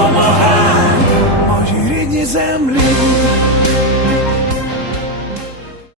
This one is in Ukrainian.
помагай, мої рідні землі.